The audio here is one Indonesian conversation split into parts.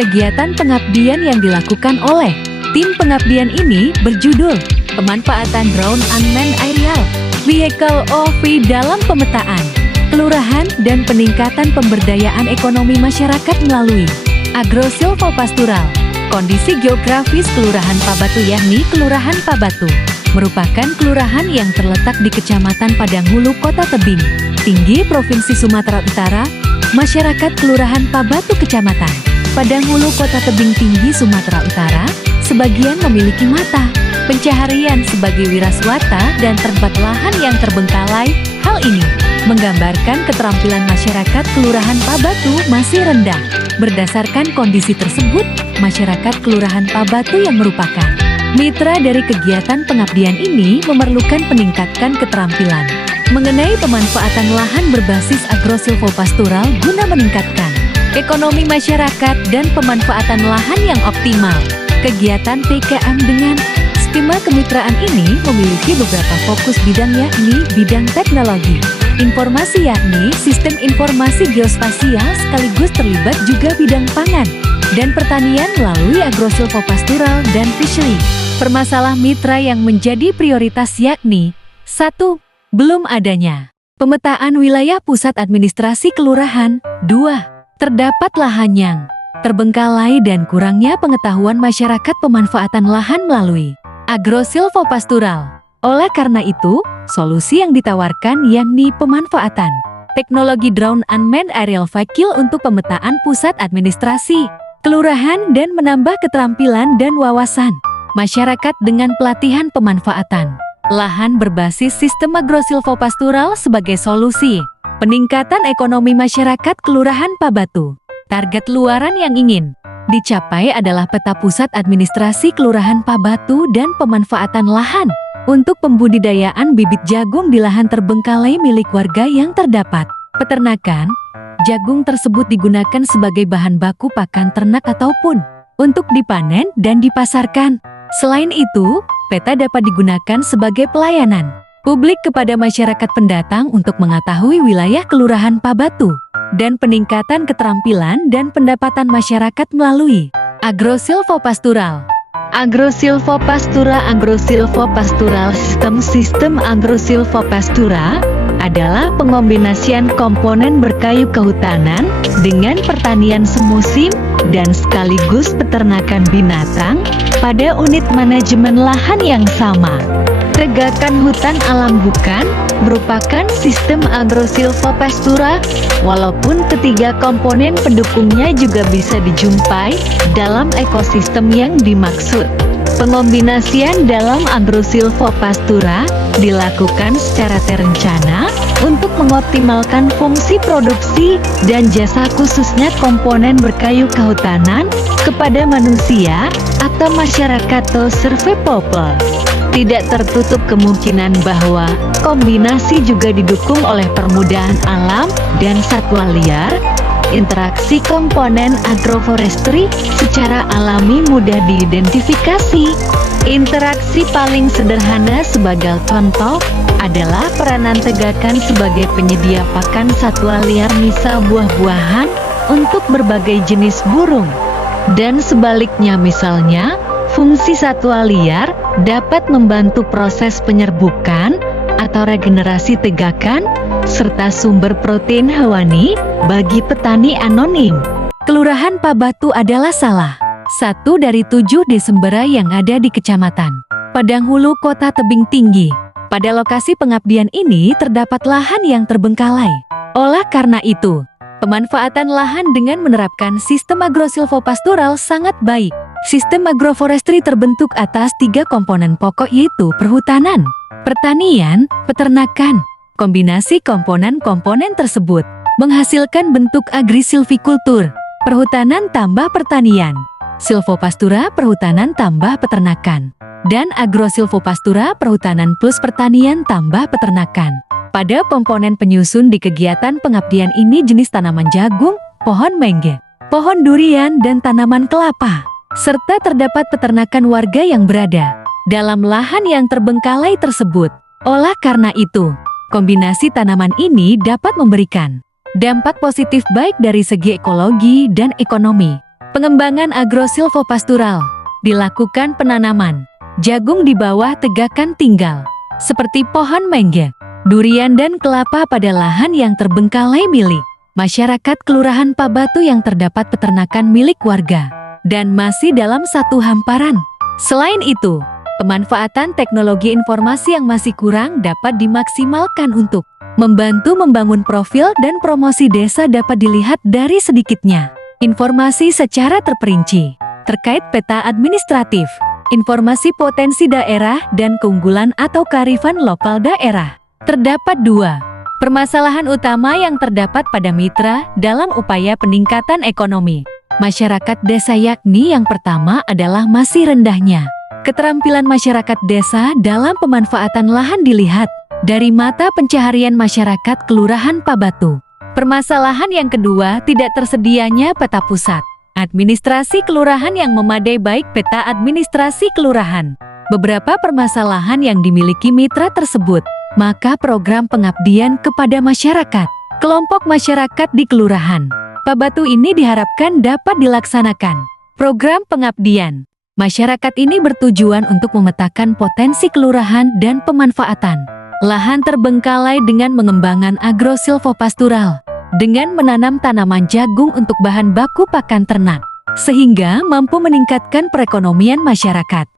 Kegiatan pengabdian yang dilakukan oleh tim pengabdian ini berjudul Pemanfaatan Drone Unmanned Aerial Vehicle (OV) dalam pemetaan, kelurahan dan peningkatan pemberdayaan ekonomi masyarakat melalui agrosilvopastural. Kondisi geografis Kelurahan Pabatu yakni Kelurahan Pabatu merupakan kelurahan yang terletak di Kecamatan Padang Hulu, Kota Tebing Tinggi, Provinsi Sumatera Utara. Masyarakat Kelurahan Pabatu, Kecamatan Padang Hulu, Kota Tebing Tinggi, Sumatera Utara, sebagian memiliki mata pencaharian sebagai wiraswata dan terdapat lahan yang terbengkalai. Hal ini menggambarkan keterampilan masyarakat Kelurahan Pabatu masih rendah. Berdasarkan kondisi tersebut, masyarakat Kelurahan Pabatu yang merupakan mitra dari kegiatan pengabdian ini memerlukan peningkatan keterampilan mengenai pemanfaatan lahan berbasis agrosilvopastural guna meningkatkan ekonomi masyarakat dan pemanfaatan lahan yang optimal. Kegiatan PKM dengan skema kemitraan ini memiliki beberapa fokus bidang yakni bidang teknologi informasi yakni sistem informasi geospasial, sekaligus terlibat juga bidang pangan dan pertanian melalui agrosilvopastural dan fishery. Permasalahan mitra yang menjadi prioritas yakni 1. Belum adanya pemetaan wilayah pusat administrasi kelurahan. 2. Terdapat lahan yang terbengkalai dan kurangnya pengetahuan masyarakat pemanfaatan lahan melalui agrosilvopastural. Oleh karena itu, solusi yang ditawarkan yakni pemanfaatan teknologi drone unmanned aerial vehicle untuk pemetaan pusat administrasi kelurahan dan menambah keterampilan dan wawasan masyarakat dengan pelatihan pemanfaatan lahan berbasis sistem agrosilvopastural sebagai solusi peningkatan ekonomi masyarakat Kelurahan Pabatu. Target luaran yang ingin dicapai adalah peta pusat administrasi Kelurahan Pabatu dan pemanfaatan lahan untuk pembudidayaan bibit jagung di lahan terbengkalai milik warga yang terdapat. Peternakan, jagung tersebut digunakan sebagai bahan baku pakan ternak ataupun untuk dipanen dan dipasarkan. Selain itu, peta dapat digunakan sebagai pelayanan publik kepada masyarakat pendatang untuk mengetahui wilayah Kelurahan Pabatu dan peningkatan keterampilan dan pendapatan masyarakat melalui agrosilvopastural. Agrosilvopastural sistem agrosilvopastura adalah pengombinasian komponen berkayu kehutanan dengan pertanian semusim dan sekaligus peternakan binatang pada unit manajemen lahan yang sama. Tegakan hutan alam bukan merupakan sistem agrosilvopastura, walaupun ketiga komponen pendukungnya juga bisa dijumpai dalam ekosistem yang dimaksud. Pengombinasian dalam agrosilvopastura dilakukan secara terencana untuk mengoptimalkan fungsi produksi dan jasa khususnya komponen berkayu kehutanan kepada manusia atau masyarakat atau survey people. Tidak tertutup kemungkinan bahwa kombinasi juga didukung oleh permudahan alam dan satwa liar. Interaksi komponen agroforestry secara alami mudah diidentifikasi. Interaksi paling sederhana sebagai contoh adalah peranan tegakan sebagai penyedia pakan satwa liar misal buah-buahan untuk berbagai jenis burung. Dan sebaliknya misalnya, fungsi satwa liar dapat membantu proses penyerbukan atau regenerasi tegakan, serta sumber protein hewani bagi petani anonim. Kelurahan Pabatu adalah salah satu dari 7 desembera yang ada di Kecamatan Padang Hulu, Kota Tebing Tinggi. Pada lokasi pengabdian ini terdapat lahan yang terbengkalai. Oleh karena itu, pemanfaatan lahan dengan menerapkan sistem agrosilvopastural sangat baik. Sistem agroforestry terbentuk atas 3 komponen pokok yaitu perhutanan, pertanian, peternakan. Kombinasi komponen-komponen tersebut menghasilkan bentuk agrisilvikultur, perhutanan tambah pertanian, silvopastura perhutanan tambah peternakan, dan agrosilvopastura perhutanan plus pertanian tambah peternakan. Pada komponen penyusun di kegiatan pengabdian ini jenis tanaman jagung, pohon mangga, pohon durian, dan tanaman kelapa. Serta terdapat peternakan warga yang berada dalam lahan yang terbengkalai tersebut. Oleh karena itu, kombinasi tanaman ini dapat memberikan dampak positif baik dari segi ekologi dan ekonomi. Pengembangan agrosilvopastural. Dilakukan penanaman jagung di bawah tegakan tinggal, seperti pohon mangga, durian dan kelapa pada lahan yang terbengkalai milik masyarakat Kelurahan Pabatu yang terdapat peternakan milik warga, dan masih dalam satu hamparan. Selain itu, pemanfaatan teknologi informasi yang masih kurang dapat dimaksimalkan untuk membantu membangun profil dan promosi desa dapat dilihat dari sedikitnya informasi secara terperinci terkait peta administratif, informasi potensi daerah dan keunggulan atau kearifan lokal daerah. Terdapat dua permasalahan utama yang terdapat pada mitra dalam upaya peningkatan ekonomi masyarakat desa, yakni yang pertama adalah masih rendahnya keterampilan masyarakat desa dalam pemanfaatan lahan dilihat dari mata pencaharian masyarakat Kelurahan Pabatu. Permasalahan yang kedua, tidak tersedianya peta pusat administrasi kelurahan yang memadai, baik peta administrasi kelurahan. Beberapa permasalahan yang dimiliki mitra tersebut, maka program pengabdian kepada masyarakat, kelompok masyarakat di Kelurahan Pabatu ini diharapkan dapat dilaksanakan. Program pengabdian masyarakat ini bertujuan untuk memetakan potensi kelurahan dan pemanfaatan lahan terbengkalai dengan mengembangkan agrosilvopastural, dengan menanam tanaman jagung untuk bahan baku pakan ternak, sehingga mampu meningkatkan perekonomian masyarakat.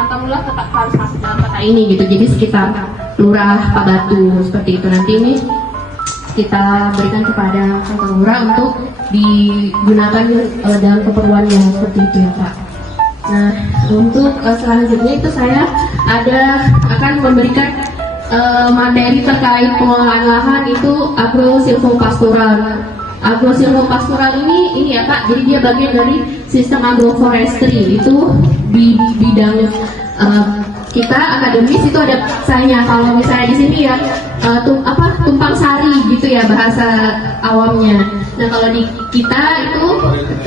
kantor lurah tetap harus masuk dalam kota ini gitu. Jadi sekitar lurah Pak Batu seperti itu. Nanti ini kita berikan kepada kantor lurah untuk digunakan dalam keperluannya seperti itu ya Pak. Nah, untuk selanjutnya itu saya akan memberikan materi terkait pengelolaan lahan itu agrosilvopastoral. Agrosilvopastoral ini ya Pak, jadi dia bagian dari sistem agroforestry. Itu di bidang kita akademis itu ada saya, kalau misalnya di sini ya tumpang sari gitu ya bahasa awamnya. Nah kalau di kita itu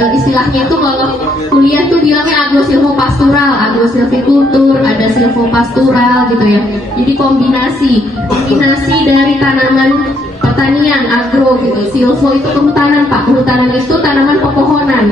istilahnya itu kalau kuliah tuh bilangnya agrosilvopastoral, agrosilvikultur, ada silvopastoral gitu ya. Jadi kombinasi dari tanaman pertanian agro gitu. Silvo itu kehutanan Pak, kehutanan itu tanaman pepohonan.